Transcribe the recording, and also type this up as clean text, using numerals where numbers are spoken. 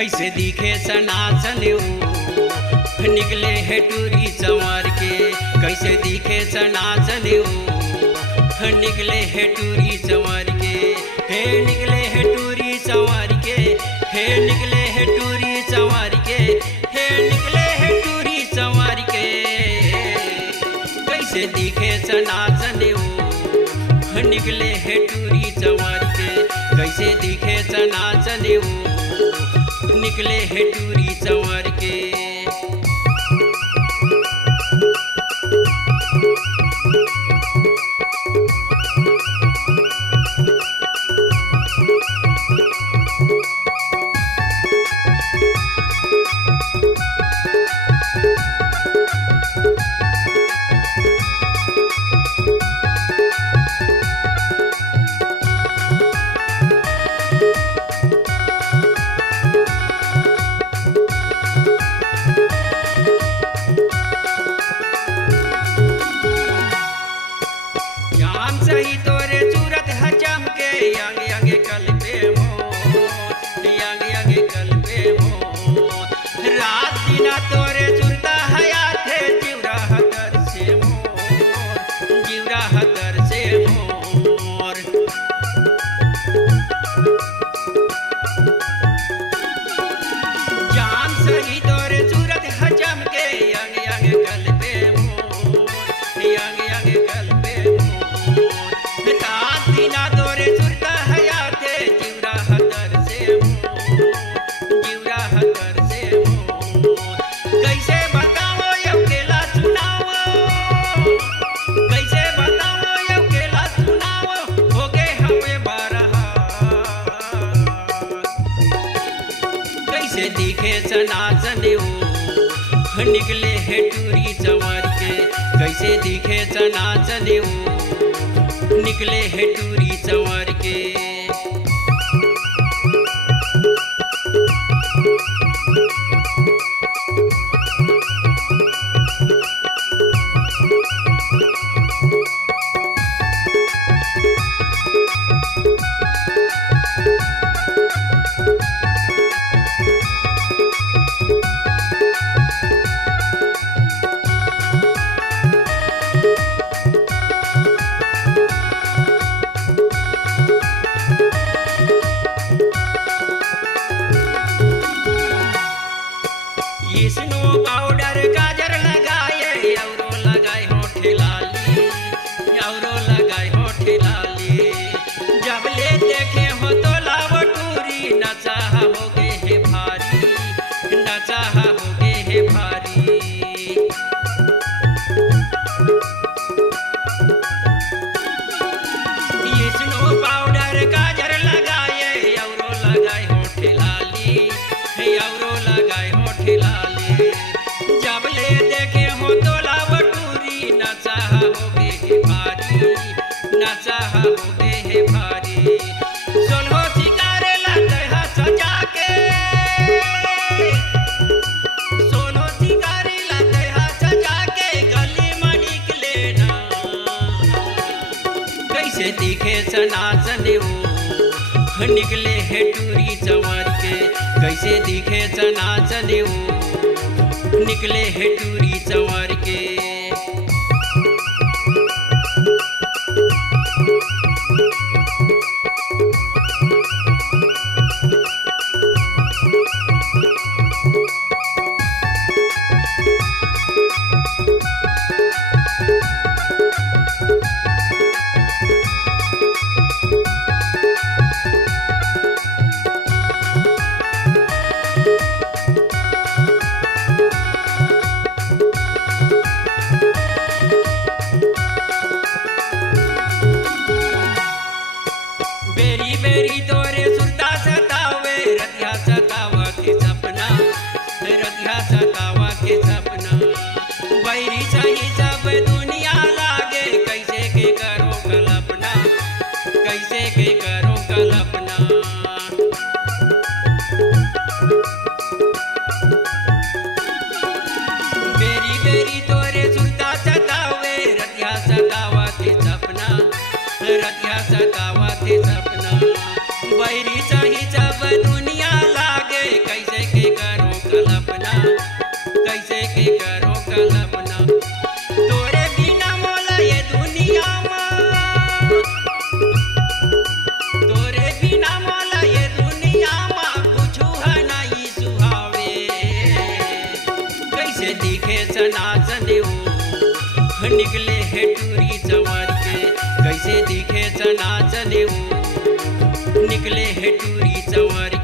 कैसे दिखे सनातन ऊ निकले है टूरी संवर के। कैसे दिखे सनातन ऊ निकले है टूरी संवर के। हे निकले है टूरी संवर के। हे निकले है टूरी संवर के। हे निकले है टूरी संवर के। कैसे दिखे सनातन ऊ निकले है टूरी संवर के। कैसे दिखे सनातन ऊ निकले है टूरी संवर के। सही तोरे सूरत हजम के यंग यंग कल्पे मोर। यंग यंग कल्पे मोर। रात दिना तोरे सुरता हयात है जीवरा हदर से मोर। जीवरा हदर से मोर। जान सही तोरे सूरत हजम के यंग यंग कल्पे मोर। यंग यंग कल्पे ना तोरे सुरता हयाते जीवरा हदर से मोर। जीवरा हदर से मोर। कैसे बताओ यौ केला सुनाओ। कैसे बताओ यौ केला सुनाओ। हो गए हमें बारहा। कैसे दिखे सनातन ऊ निकले है टूरी संवर के। कैसे दिखे सनातन ऊ निकले है टूरी संवर के। स्नो पाउडर गाजर लगाए औरो लगाए होठ लाली। औरो लगाए होठ लाली। जब ले देखे हो तो लावो टूरी। नचा हो गए है भारी। नचा हो गए है भारी। स्नो पाउडर गाजर लगाए औरो लगाए होठ लाली। औरो लगाए होठ लाली। जब ले देखे हो तो लावो टूरी। नचा हो गए है भारी। नचा हो गए है भारी। सोलहो सिंगारे लाते हा सजा के। सोलहो सिंगारे लाते हा सजा के। गली में निकले ना। कैसे दिखे सनातन ऊ निकले है टूरी संवर के। कैसे दिखे सनातन ऊ निकले है टूरी संवर के। निकले है टूरी चंवर के कैसे दिखे चना चने वो निकले है टूरी चंवर